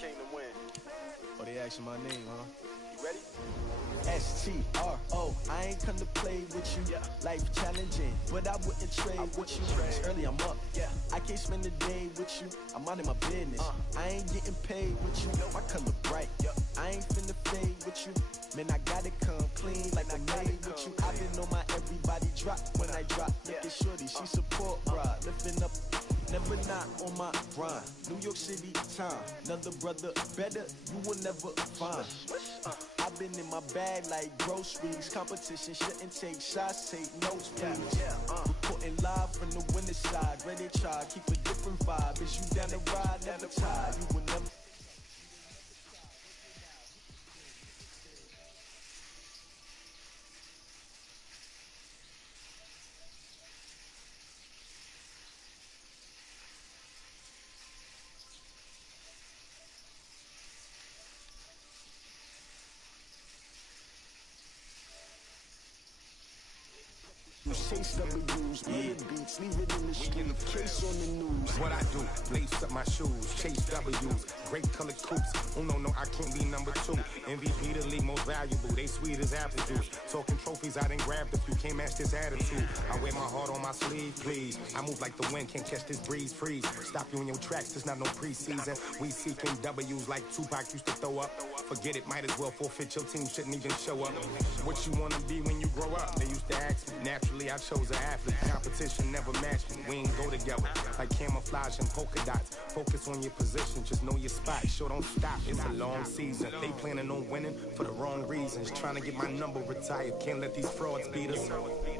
came to win. Oh, they asking my name, huh? You ready? S-T-R-O, I ain't come to play with you. Yeah. Life challenging, but I wouldn't trade with you. It's early, I'm up. Yeah. I can't spend the day with you. I'm out in my business. I ain't getting paid with you. My color bright. I ain't finna fade with you. Man, I gotta come clean like I made with you. I've been on my everybody drop when I drop. Look at shorty, she support ride. Lifting up, never not on my grind. New York City time, another brother better, you will never find. I've been in my bag like groceries. Competition shouldn't take shots, take notes, please. Reporting live from the winter side. Ready to try, keep a different vibe. Is you down the ride, never tired. You will never. Chase W's, beats, leave it in the street, case on the news. What I do, lace up my shoes, chase W's, great colored coops. Oh no, I can't be number 2. MVP the league most valuable, they sweet as apple juice. Talking trophies, I done grabbed a few, can't match this attitude. I wear my heart on my sleeve, please. I move like the wind, can't catch this breeze, freeze. Stop you in your tracks, there's not no preseason. We seeking W's like Tupac used to throw up. Forget it, might as well forfeit, your team shouldn't even show up. What you wanna be when you grow up? They used to ask me, naturally I chose an athlete. Competition never matched me, we ain't go together. Like camouflage and polka dots. Focus on your position, just know your spot. Sure, don't stop, it's a long season. They planning on winning for the wrong reasons. Trying to get my number retired, can't let these frauds beat us.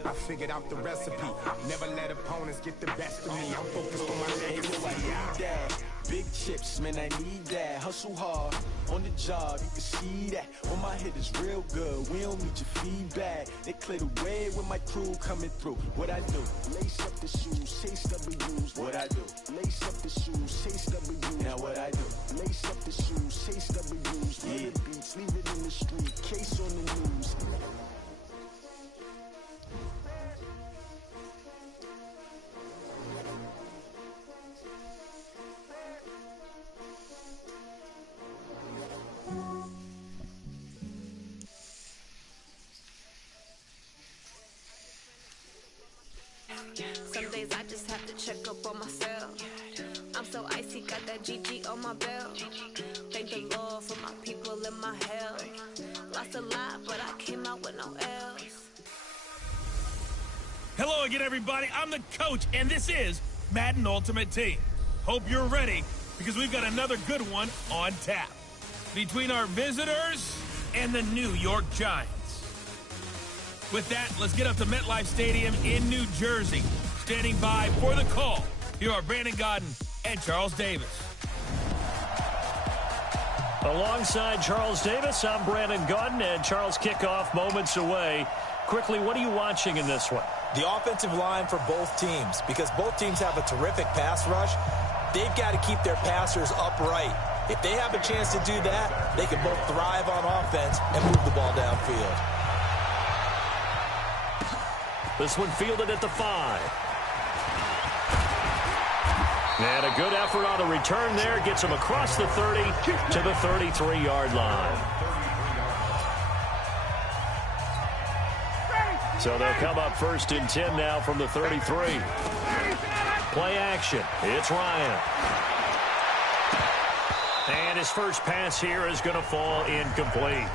I figured out the recipe, never let opponents get the best of me. I'm focused on my legacy. Big chips, man, I need that. Hustle hard, on the job, you can see that. On my head is real good, we don't need your feedback. They clear the way with my crew coming through. What I do? Lace up the shoes, chase W's. What I do? Lace up the shoes, chase W's. Now what I do? Lace up the shoes, chase W's. Yeah. Beats, leave it in the street, case on the news. Some days I just have to check up on myself. I'm so icy, got that GG on my belt. Thank the Lord for my people and my health. Lost a lot, but I came out with no L's. Hello again, everybody. I'm the coach, and this is Madden Ultimate Team. Hope you're ready, because we've got another good one on tap. Between our visitors and the New York Giants. With that, let's get up to MetLife Stadium in New Jersey. Standing by for the call, here are Brandon Godden and Charles Davis. Alongside Charles Davis, I'm Brandon Godden, and Charles, kickoff moments away. Quickly, what are you watching in this one? The offensive line for both teams, because both teams have a terrific pass rush. They've got to keep their passers upright. If they have a chance to do that, they can both thrive on offense and move the ball downfield. This one fielded at the 5. And a good effort on the return there. Gets him across the 30 to the 33-yard line. So they'll come up 1st and 10 now from the 33. Play action. It's Ryan. And his first pass here is going to fall incomplete.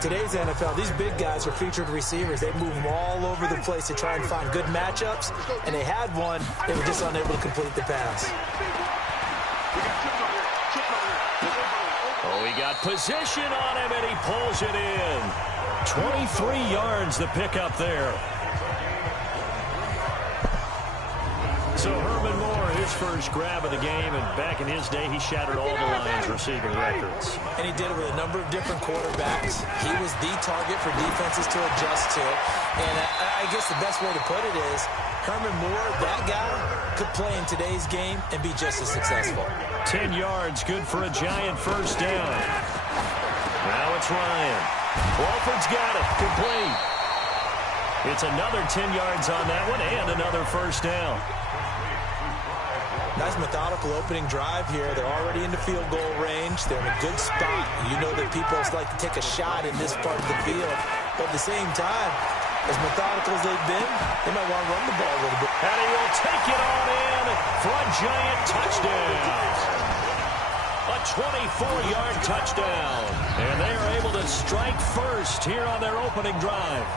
Today's NFL, these big guys are featured receivers. They move them all over the place to try and find good matchups, and they had one. They were just unable to complete the pass. Oh, he got position on him, and he pulls it in. 23 yards the pickup there. So Herman Moore, his first grab of the game, and back in his day, he shattered all the Lions' receiving records. And he did it with a number of different quarterbacks. He was the target for defenses to adjust to. And I guess the best way to put it is, Herman Moore, that guy, could play in today's game and be just as successful. 10 yards, good for a Giant first down. Now it's Ryan. Crawford's got it, complete. It's another 10 yards on that one and another first down. Nice methodical opening drive here. They're already into field goal range. They're in a good spot. You know that people like to take a shot in this part of the field. But at the same time, as methodical as they've been, they might want to run the ball a little bit. And he will take it on in for a giant touchdown. A 24-yard touchdown. And they are able to strike first here on their opening drive.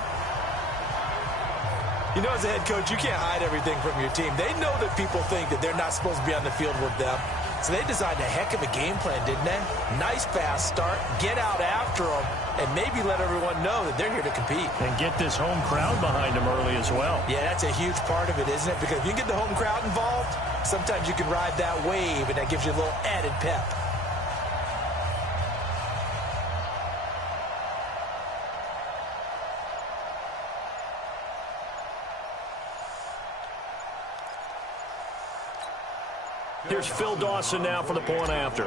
You know, as a head coach, you can't hide everything from your team. They know that people think that they're not supposed to be on the field with them. So they designed a heck of a game plan, didn't they? Nice fast start, get out after them, and maybe let everyone know that they're here to compete. And get this home crowd behind them early as well. Yeah, that's a huge part of it, isn't it? Because if you get the home crowd involved, sometimes you can ride that wave, and that gives you a little added pep. Here's Phil Dawson now for the point after.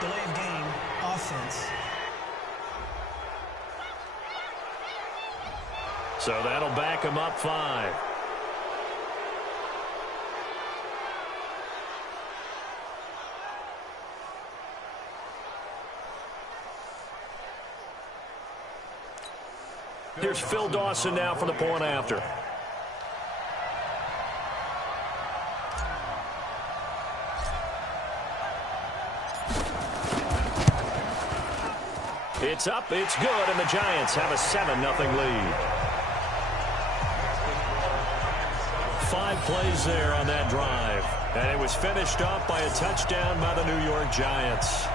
Delay of game, offense. So that'll back him up 5. Here's Phil Dawson now for the point after. It's up, it's good, and the Giants have a 7-0 lead. 5 plays there on that drive, and it was finished off by a touchdown by the New York Giants.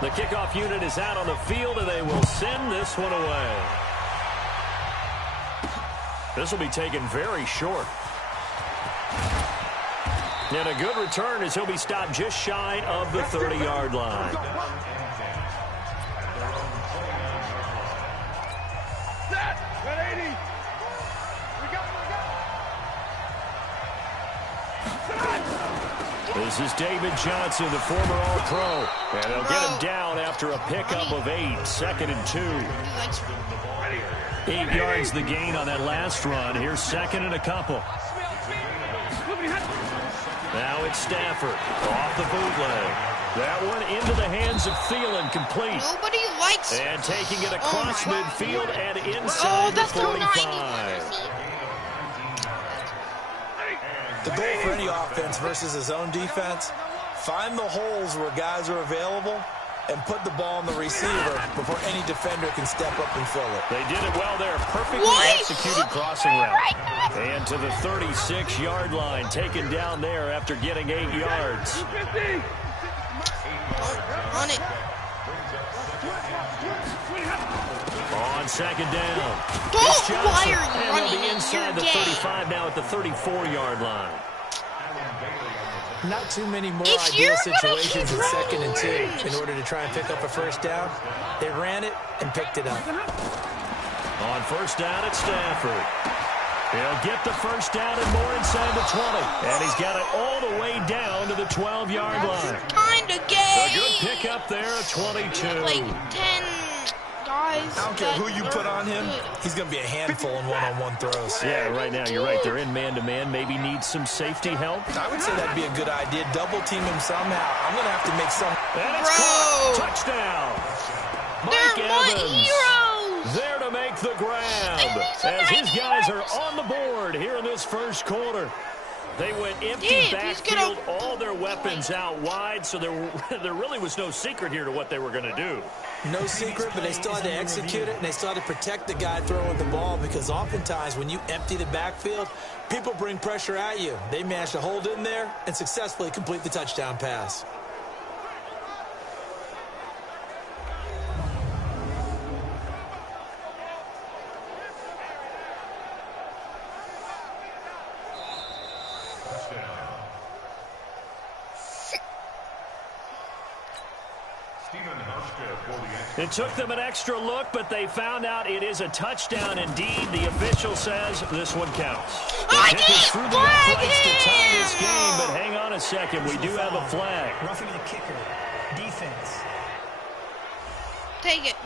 The kickoff unit is out on the field, and they will send this one away. This will be taken very short. And a good return as he'll be stopped just shy of the 30-yard line. This is David Johnson, the former All-Pro. And they'll get him down after a pickup of 8, 2nd and 2. 8 yards the gain on that last run. Here's 2nd and a couple. Now it's Stafford off the bootleg. That one into the hands of Thielen, complete. Nobody likes it. And taking it across midfield and inside the 45. The goal for any offense versus his own defense, find the holes where guys are available and put the ball on the receiver before any defender can step up and fill it. They did it well there. Perfectly executed crossing route. And to the 36-yard line, taken down there after getting 8 yards. On it. On 2nd down. Why are you and running? they'll be inside the 35 now at the 34-yard line. Not too many more ideal situations in 2nd and 2 in order to try and pick up a first down. They ran it and picked it up. On 1st down, it's Stafford. He'll get the first down and more inside the 20. And he's got it all the way down to the 12-yard line. Kind of gay. A good pickup there, a 22. Like 10 guys. I don't care who you put on him. He's going to be a handful in one-on-one throws. Yeah, right now, you're right. They're in man-to-man. Maybe needs some safety help. I would say that'd be a good idea. Double team him somehow. I'm going to have to make some. And it's caught. Touchdown. Mike Evans. Heroes. There to make the grab. As his guys are on the board here in this first quarter. They went empty backfield, all their weapons out wide, so there really was no secret here to what they were going to do. No secret, but they still had to execute it, and they still had to protect the guy throwing the ball, because oftentimes when you empty the backfield, people bring pressure at you. They managed to hold in there and successfully complete the touchdown pass. It took them an extra look, but they found out it is a touchdown indeed. The official says this one counts. The kick is through the uprights to tie this game, but hang on a second. We do have a flag. Roughing the kicker. Defense. Take it.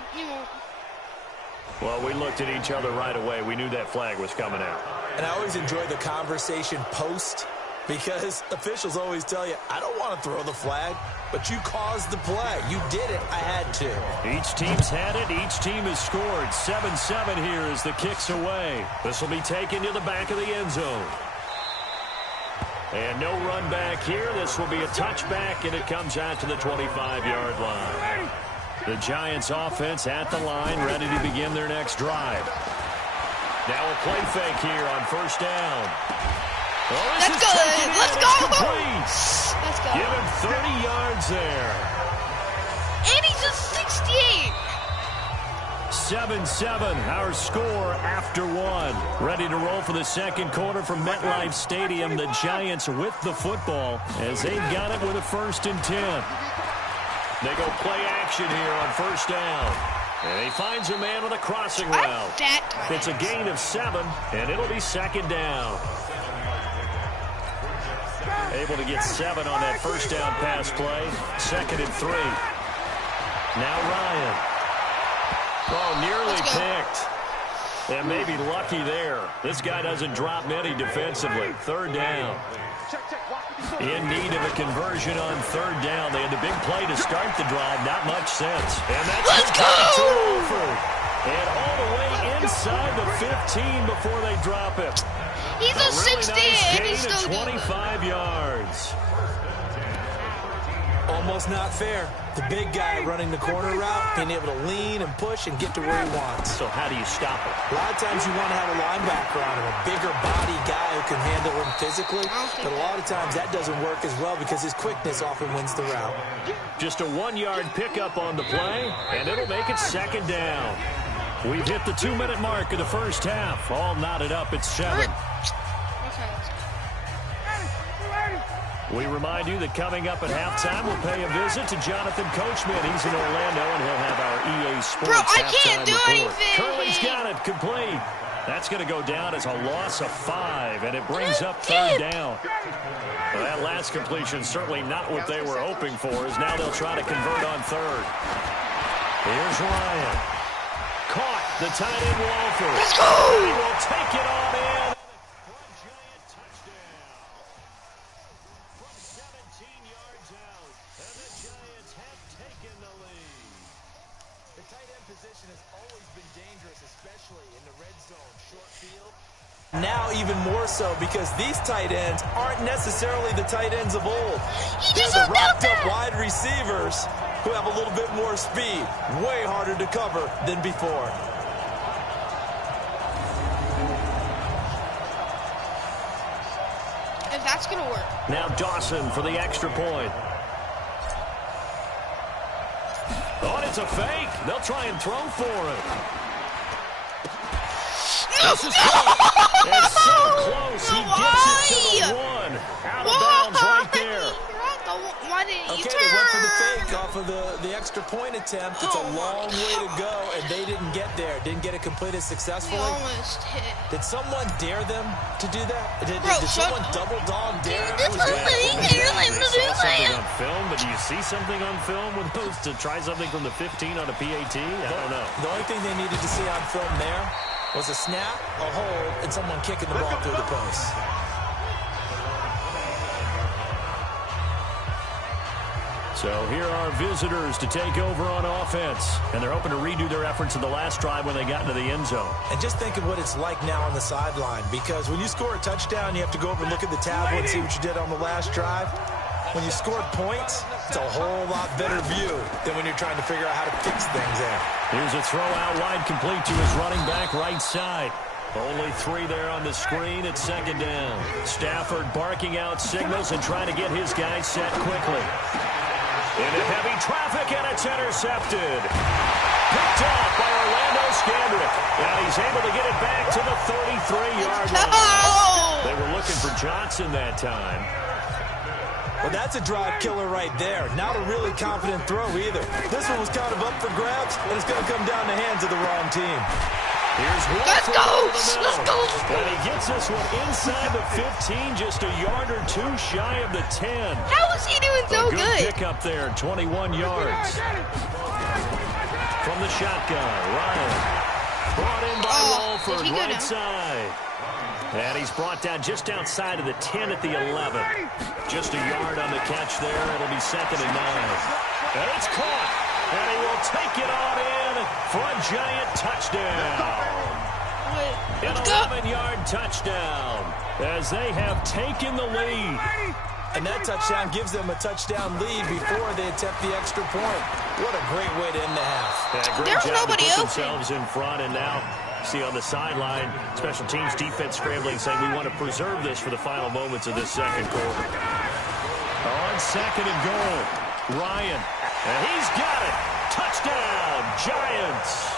Well, we looked at each other right away. We knew that flag was coming out. And I always enjoy the conversation post because officials always tell you, I don't want to throw the flag, but you caused the play. You did it. I had to. Each team's had it. Each team has scored. 7-7 here as the kick's away. This will be taken to the back of the end zone. And no run back here. This will be a touchback, and it comes out to the 25-yard line. The Giants offense at the line, ready to begin their next drive. Now a play fake here on first down. Oh, That's good. Let's go. Let's go. Give him 30 yards there. And he's just 68. 7-7, our score after one. Ready to roll for the second quarter from MetLife Stadium. The Giants with the football as they've got it with a 1st and 10. They go play action here on first down. And he finds a man with a crossing route. It's a gain of 7, and it'll be 2nd down. Able to get 7 on that first down pass play. 2nd and 3. Now Ryan. Oh, nearly picked. And maybe lucky there. This guy doesn't drop many defensively. 3rd down. In need of a conversion on 3rd down. They had the big play to start the drive. Not much sense. And that's to Wolford. And all the way inside the 15 before they drop it. He's a 60 nice and he's still 25 yards. Almost not fair. The big guy running the corner route, being able to lean and push and get to where he wants. So how do you stop it? A lot of times you want to have a linebacker on him, a bigger body guy who can handle him physically. But a lot of times that doesn't work as well because his quickness often wins the route. Just a 1-yard pickup on the play, and it'll make it 2nd down. We've hit the 2-minute mark of the first half. All knotted up at 7. We remind you that coming up at halftime, we'll pay a visit to Jonathan Coachman. He's in Orlando, and he'll have our EA Sports halftime report. Curley's got it complete. That's going to go down as a loss of 5, and it brings up 3rd down. Well, that last completion certainly not what they were hoping for, as now they'll try to convert on 3rd. Here's Ryan. Caught the tight end Walford. Let's go! He will take it on in. Now even more so because these tight ends aren't necessarily the tight ends of old. They're the wrapped-up wide receivers who have a little bit more speed. Way harder to cover than before. If that's going to work. Now Dawson for the extra point. Oh, it's a fake. They'll try and throw for it. This is close. It's so close. He gets it to the 1. Out of bounds right there. Why didn't you turn? They went for the fake off of the extra point attempt. It's a long way to go, and they didn't get there. Didn't get it completed successfully. Almost hit. Did someone dare them to do that? Did Bro, someone double dog dare them? That's Something on film, but do you see something on film with those to try something from the 15 on a PAT? I don't know. The only thing they needed to see on film there was a snap, a hold, and someone kicking the ball through the post. So here are visitors to take over on offense. And they're hoping to redo their efforts in the last drive when they got into the end zone. And just think of what it's like now on the sideline. Because when you score a touchdown, you have to go over and look at the tablet and see what you did on the last drive. When you scored points, it's a whole lot better view than when you're trying to figure out how to fix things there. Here's a throw out wide complete to his running back right side. Only 3 there on the screen at 2nd down. Stafford barking out signals and trying to get his guys set quickly. Into heavy traffic, and it's intercepted. Picked off by Orlando Scandrick. And he's able to get it back to the 33-yard line. They were looking for Johnson that time. Well, that's a drive killer right there. Not a really confident throw either. This one was kind of up for grabs, and it's going to come down the hands of the wrong team. Here's one. Let's go! Let's go! And he gets this one inside the 15, just a yard or two shy of the 10. How is he doing so good? good? Pick up there, 21 yards. From the shotgun, Ryan. Brought in by Walford, right side. And he's brought down just outside of the 10 at the 11. Just a yard on the catch there. It'll be 2nd and 9. And it's caught. And he will take it on in for a giant touchdown. An 11-yard touchdown as they have taken the lead. And that touchdown gives them a touchdown lead before they attempt the extra point. What a great way to end the half. Yeah, great There's job nobody to put else themselves in front, and now see on the sideline, special teams defense scrambling, saying we want to preserve this for the final moments of this second quarter. On 2nd and goal, Ryan, and he's got it. Touchdown, Giants.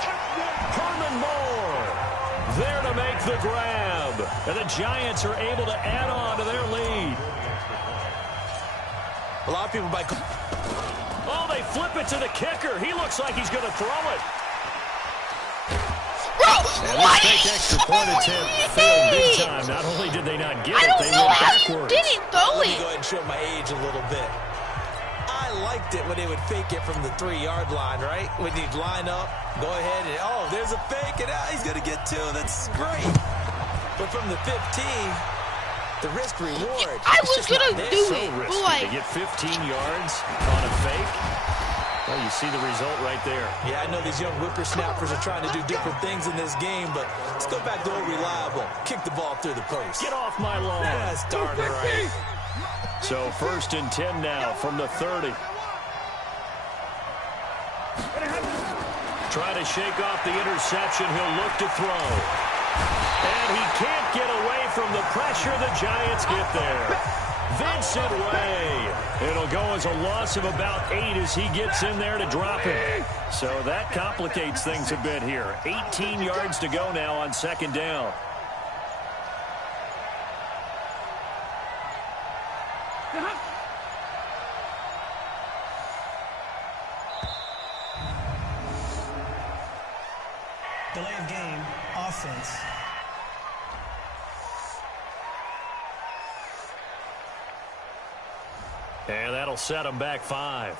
Herman Moore there to make the grab, and the Giants are able to add on to their lead. A lot of people might... Oh, they flip it to the kicker. He looks like he's going to throw it. Bro, And what? this fake extra point attempt failed big time. Not only did they not get I it, don't they know went how you backwards. didn't throw Let me it. go ahead and show my age a little bit. I liked it when they would fake it from the 3-yard line, right? When you'd line up, go ahead and, oh, there's a fake, and he's going to get 2. That's great. But from the 15, the risk reward. I was going to do So it. risky But like, to get 15 yards on a fake. Well, you see the result right there. Yeah, I know these young whippersnappers are trying to do different things in this game, but let's go back to old reliable. Kick the ball through the post. Get off my lawn. That's darn right. So 1st and 10 now from the 30. Trying to shake off the interception. He'll look to throw. And he can't get away from the pressure. The Giants get there. Vincent Way. It'll go as a loss of about 8 as he gets in there to drop him. So that complicates things a bit here. 18 yards to go now on 2nd down. Delay of game, offense. And that'll set them back 5.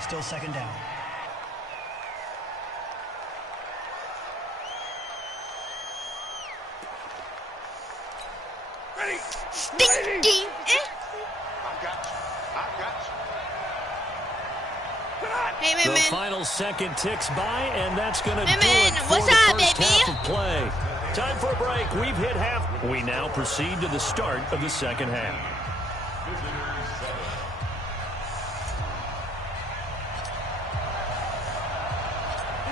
Still 2nd down. ding, ding. Hey, man, The man. final second ticks by, and that's going to do Man, it for what's the up, first baby? half of play. Time for a break. We've hit half. We now proceed to the start of the second half.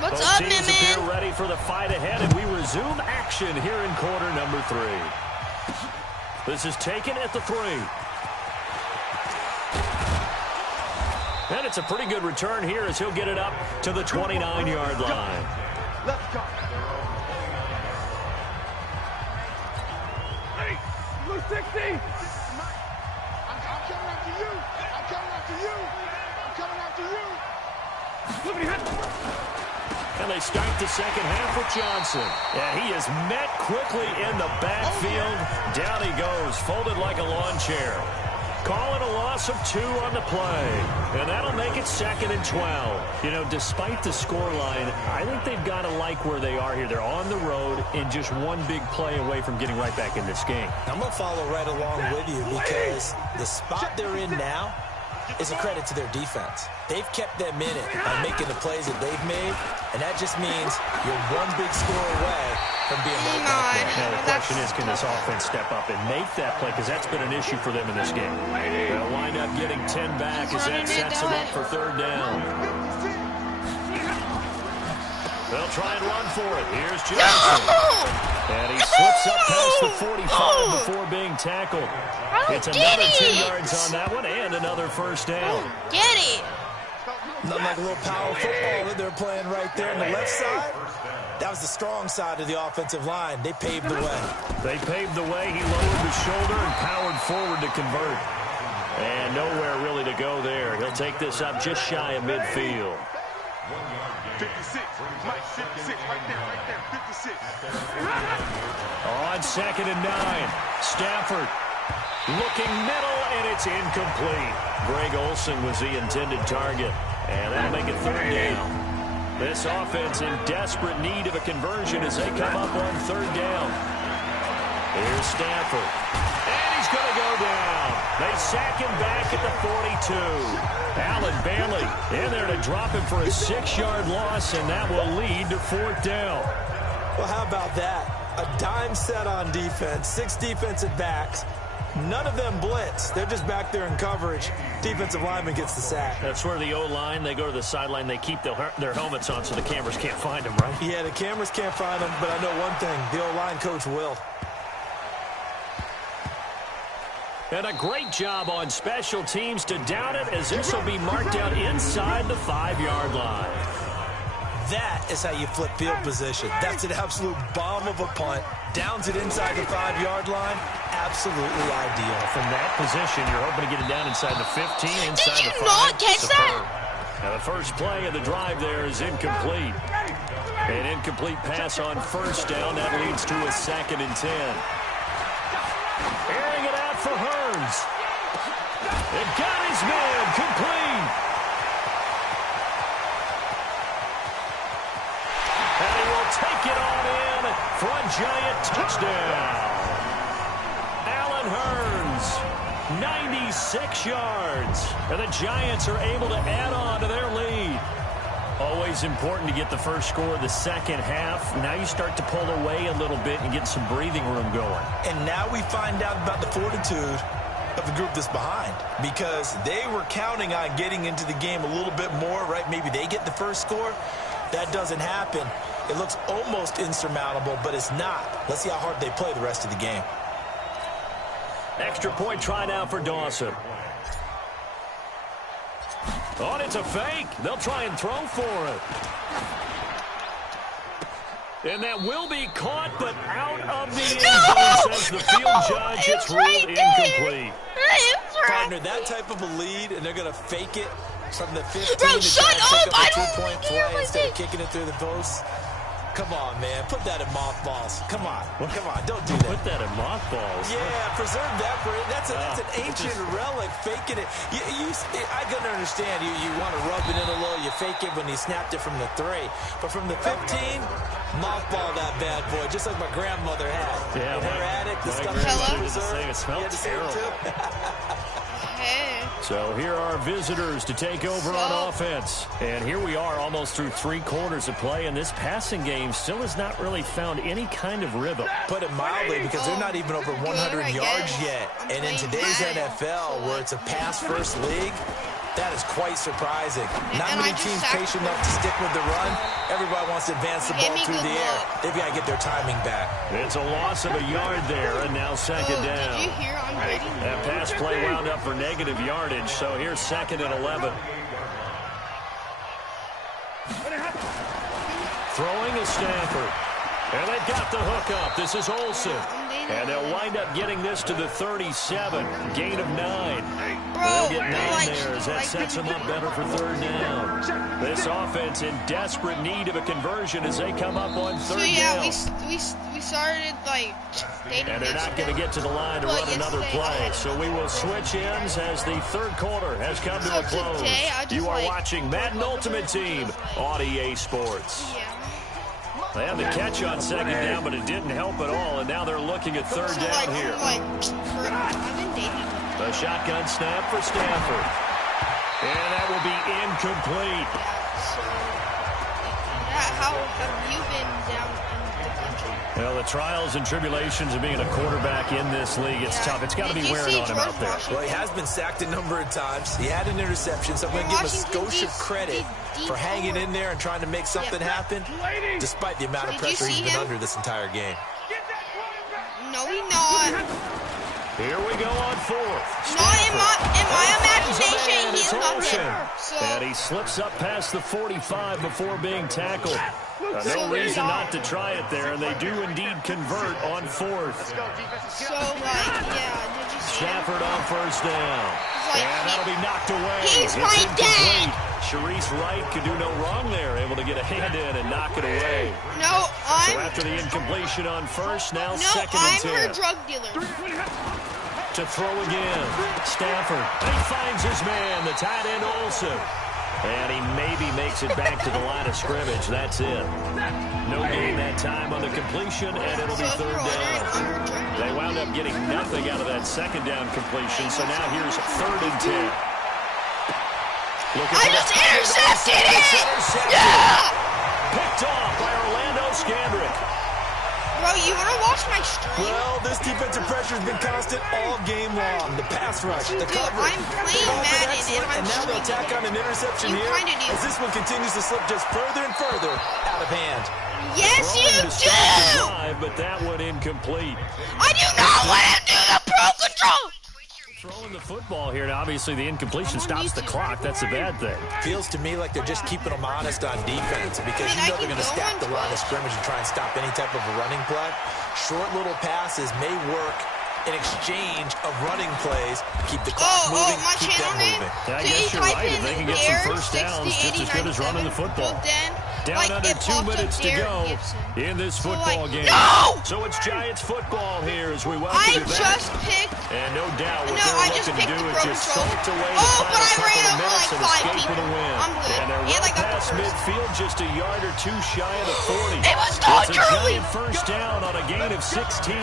What's Both up, teams man, appear man? ready for the fight ahead, and we resume action here in quarter number 3. This is taken at the 3. And it's a pretty good return here as he'll get it up to the 29-yard line. Let's go. Hey, blue 60. I'm coming after you. I'm coming after you. I'm coming after you. And they start the second half with Johnson. And he is met quickly in the backfield. Down he goes, folded like a lawn chair. Calling a loss of 2 on the play. And that'll make it 2nd and 12. You know, despite the scoreline, I think they've got to like where they are here. They're on the road and just one big play away from getting right back in this game. I'm going to follow right along with you because the spot they're in now is a credit to their defense. They've kept them in it by making the plays that they've made, and that just means you're one big score away from being right back there. Now the question is, can this offense step up and make that play? Because that's been an issue for them in this game. They'll wind up getting 10 back as that sets them up for 3rd down. They'll try and run for it. Here's Johnson. And he slips up past the 45 before being tackled. It's another 10 yards on that one and another 1st down. Get it. Nothing like a little power football that they're playing right there on the left side. That was the strong side of the offensive line. They paved the way. They paved the way. He lowered the shoulder and powered forward to convert. And nowhere really to go there. He'll take this up just shy of midfield. 56. Mike, 56. Right there. 56. On 2nd and 9. Stafford looking middle, and it's incomplete. Greg Olsen was the intended target. And that'll make it 3rd down. This offense in desperate need of a conversion as they come up on 3rd down. Here's Stafford. And he's going to go down. They sack him back at the 42. Allen Bailey in there to drop him for a 6-yard loss, and that will lead to 4th down. Well, how about that? A dime set on defense, 6 defensive backs. None of them blitz. They're just back there in coverage. Defensive lineman gets the sack. That's where the O-line, they go to the sideline, they keep their helmets on so the cameras can't find them, right? Yeah, the cameras can't find them, but I know one thing. The O-line coach will. And a great job on special teams to down it, as this will be marked out inside the 5-yard line. That is how you flip field position. That's an absolute bomb of a punt. Downs it inside the 5-yard line. Absolutely ideal. From that position, you're hoping to get it down inside the 15, inside the 5. Did you not catch that? Now the first play of the drive there is incomplete. An incomplete pass on 1st down. That leads to a 2nd and 10. Airing it out for Hearns. It got his man complete. And he will take it on in for a giant touchdown. Allen Hearns, 96 yards. And the Giants are able to add on to their lead. Always important to get the first score of the second half. Now you start to pull away a little bit and get some breathing room going. And now we find out about the fortitude of the group that's behind, because they were counting on getting into the game a little bit more, right? Maybe they get the first score. That doesn't happen. It looks almost insurmountable, but it's not. Let's see how hard they play the rest of the game. Extra point try now for Dawson. Oh, and it's a fake. They'll try and throw for it. And that will be caught, but out of the end zone, says the field judge. It's ruled incomplete. Partner, that type of a lead, and they're going to fake it from the 15 Bro, to shut try to up! pick I up a don't 2-point care play what instead they- of kicking it through the post. Come on, man. Put that in mothballs. Come on. Come on. Don't do that. Put that in mothballs. Yeah, preserve that for it. That's an ancient relic, faking it. I can understand you want to rub it in a little. You fake it when he snapped it from the 3. But from the 15, mothball that bad boy, just like my grandmother had. Yeah, in her attic, the stuff grandmother was did the same. It smelled the same terrible. too. Hey. So here are our visitors to take over on offense. And here we are almost through 3 quarters of play, and this passing game still has not really found any kind of rhythm. Put it mildly, because they're not even over 100 I yards guess. yet. I'm And in playing today's Madden, NFL, where it's a pass-first league, that is quite surprising. Not And many I just teams sacked patient enough to stick with the run. Everybody wants to advance the Give ball me through good the air. luck. They've got to get their timing back. It's a loss of a yard there, and now 2nd down. Did you hear I'm reading? That pass play wound up for negative yardage, so here's 2nd and 11. Throwing is Stafford. And they've got the hook up. This is Olsen. And they'll wind up getting this to the 37. Gain of 9. They'll get 9 there as that sets them up better for 3rd down. This offense in desperate need of a conversion as they come up on 3rd So yeah, down. we started like dating. And they're not going to get to the line to run another play. So we will switch ends as the 3rd quarter has come to a close. today, I just, You are like, watching Madden Ultimate Team on EA Sports. Yeah. They had the catch on 2nd down, but it didn't help at all. And now they're looking at 3rd So, down here. I've been dating. The shotgun snap for Stafford. And that will be incomplete. How have you been down in the country? Well, the trials and tribulations of being a quarterback in this league, it's tough. It's got to be Did you wearing see on him George out there. Washington? Well, he has been sacked a number of times. He had an interception, so I'm going to give him a skosh of credit for hanging in there and trying to make something happen, despite the amount of Did you pressure he's see been him? under this entire game. No, he's not. Here we go on 4th. Not in my Finds a imagination. man, He's it's not Olsen. there. So And he slips up past the 45 before being tackled. No reason not to try it there, and they do indeed convert on 4th. So, like, yeah, did you see Stafford on first down. Like, and that'll be knocked away. He's my incomplete. dad. Sharice Wright could do no wrong there, able to get a hand in and knock it away. No, So after the incompletion on first, now no, second and 10. I'm her drug dealer. To throw again. Stafford. He finds his man, the tight end Olsen. And he maybe makes it back to the line of scrimmage. That's it. No gain that time on the completion, and it'll be third down. They wound up getting nothing out of that second down completion, so now here's third and 10. I just intercepted it! Yeah! Picked off by Orlando Scandrick. Bro, you want to watch my stream? Well, this defensive pressure has been constant all game long. The pass rush, the coverage, I'm playing Madden and now they'll tack on an interception here as this one continues to slip just further and further out of hand. Yes, you do! Drive, but that one incomplete. I do not want to do the pro control! Throwing the football here, and obviously the incompletion stops the clock. That's a bad thing. Feels to me like they're just keeping them honest on defense because you know they're going to stack the line of scrimmage and try and stop any type of a running play. Short little passes may work in exchange of running plays. Keep the clock moving, keep them moving. I guess you're right. If they can get some first downs, just as good as running the football. Down under 2 minutes to go in this football game. No! So it's Giants football here as we welcome you back. I just picked... And no doubt what I they're just looking to picked do the is pro just control. salt away Oh, the but I final ran couple of over minutes like and 5 escape people. with a win. I'm good. And they're And I well got the past first. midfield, just a yard or two shy of the 40. It was Todd It's a Gurley. giant first down on a gain of 16.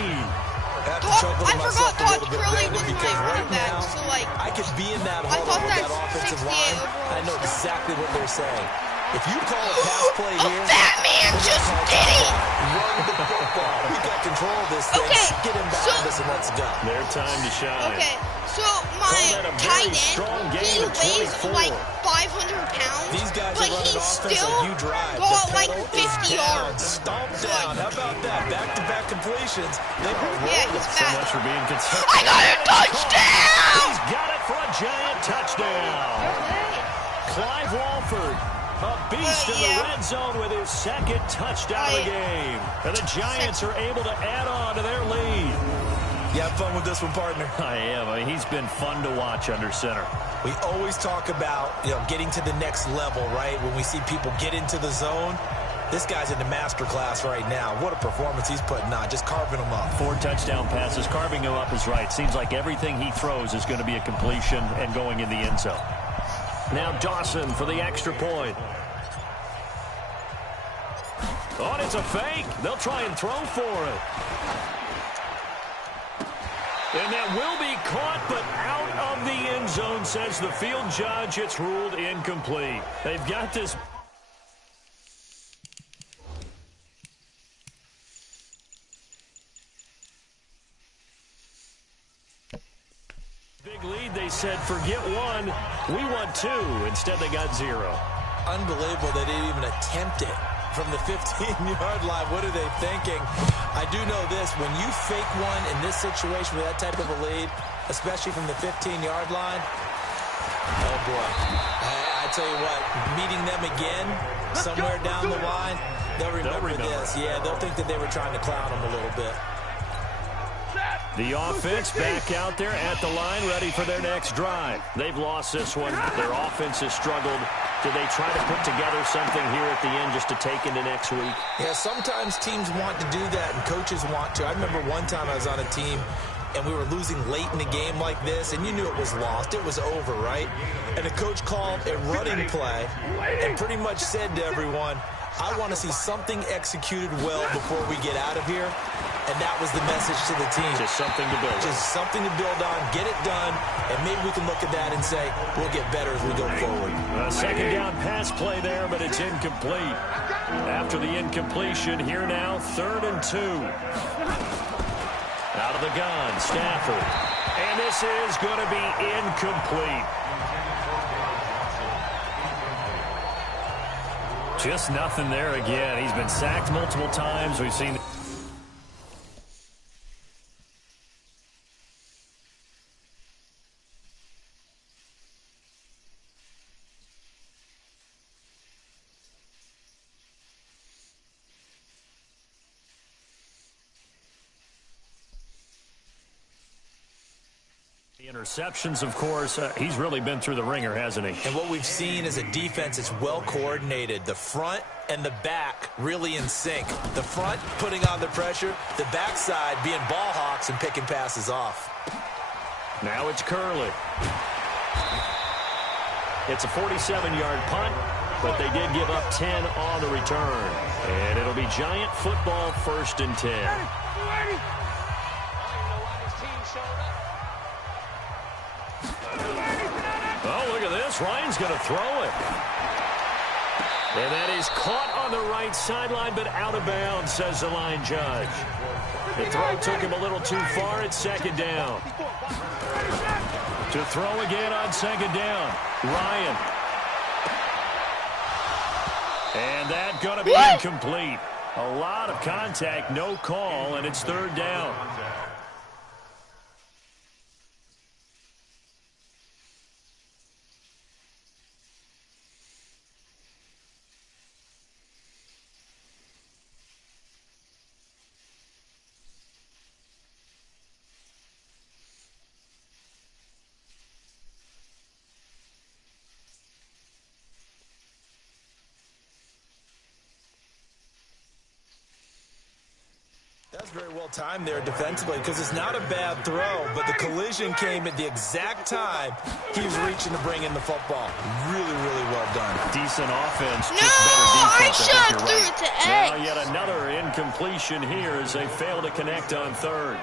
I forgot Todd Gurley was my running back, so like... I could be in that hole with that offensive line. I know exactly what they're saying. If you call a pass play here... that man just did it! Run the football. We got control of this thing. Okay, Get him behind us and let's go. Their time to shine. Okay, so my tight end, he weighs like 500 pounds, These guys but are running he offense still like you drive. got like pedal 50 is down. yards. Stomp down. How about that? Back-to-back completions. They are Yeah, rolling. he's So fast. much for being consistent. I got a touchdown! He's got it for a giant touchdown. Clive Walford, a beast in the red zone with his second touchdown of the game. And the Giants are able to add on to their lead. You have fun with this one, partner? I am. I mean, he's been fun to watch under center. We always talk about, getting to the next level, right? When we see people get into the zone. This guy's in the master class right now. What a performance he's putting on, just carving them up. 4 touchdown passes. Carving him up is right. Seems like everything he throws is going to be a completion and going in the end zone. Now Dawson for the extra point. Oh, and it's a fake. They'll try and throw for it. And that will be caught, but out of the end zone, says the field judge. It's ruled incomplete. They've got this. Big lead, they said, forget one. We want 2. Instead, they got 0. Unbelievable they didn't even attempt it from the 15-yard line. What are they thinking? I do know this. When you fake one in this situation with that type of a lead, especially from the 15-yard line, oh, boy. I tell you what, meeting them again somewhere down the line, they'll remember this. Yeah, they'll think that they were trying to clown them a little bit. The offense back out there at the line, ready for their next drive. They've lost this one. Their offense has struggled. Do they try to put together something here at the end just to take into next week? Yeah, sometimes teams want to do that and coaches want to. I remember one time I was on a team and we were losing late in a game like this, and you knew it was lost. It was over, right? And the coach called a running play and pretty much said to everyone, I want to see something executed well before we get out of here. And that was the message to the team. Just something to build on. Just something to build on, get it done, and maybe we can look at that and say, we'll get better as we go forward. A second down pass play there, but it's incomplete. After the incompletion, here now, 3rd and 2. Out of the gun, Stafford. And this is going to be incomplete. Just nothing there again. He's been sacked multiple times. We've seen... The interceptions, of course, he's really been through the ringer, hasn't he? And what we've seen is a defense that's well coordinated. The front and the back really in sync. The front putting on the pressure, the backside being ball hawks and picking passes off. Now it's Curley. It's a 47-yard punt, but they did give up 10 on the return. And it'll be Giant football, 1st and 10. Oh, look at this. Ryan's going to throw it. And that is caught on the right sideline, but out of bounds, says the line judge. The throw took him a little too far at 2nd down. To throw again on 2nd down, Ryan. And that going to be incomplete. A lot of contact, no call, and it's 3rd down. That's very well timed there defensively because it's not a bad throw, but the collision came at the exact time he was reaching to bring in the football. Really, really well done. Decent offense, No, just better defense. I should have threw it to X. Now yet another incompletion here as they fail to connect on 3rd.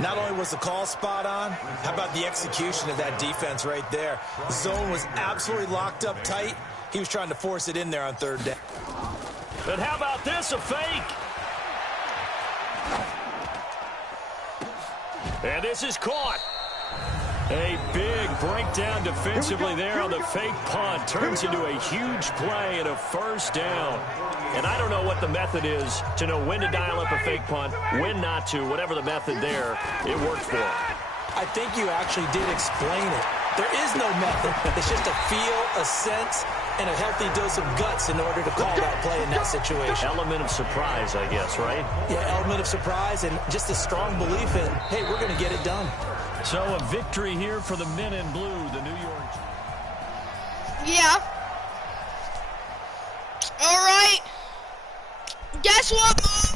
Not only was the call spot on, how about the execution of that defense right there? The zone was absolutely locked up tight. He was trying to force it in there on 3rd down. But how about this, a fake? And this is caught. A big breakdown defensively there on the fake punt. Turns into a huge play and a 1st down. And I don't know what the method is to know when to dial up a fake punt, when not to. Whatever the method there, it worked for him. I think you actually did explain it. There is no method. It's just a feel, a sense, and a healthy dose of guts in order to call that play in that situation. Element of surprise, I guess, right? Yeah, element of surprise and just a strong belief in, hey, we're going to get it done. So a victory here for the men in blue, the New York. Yeah. All right. Guess what, Mom?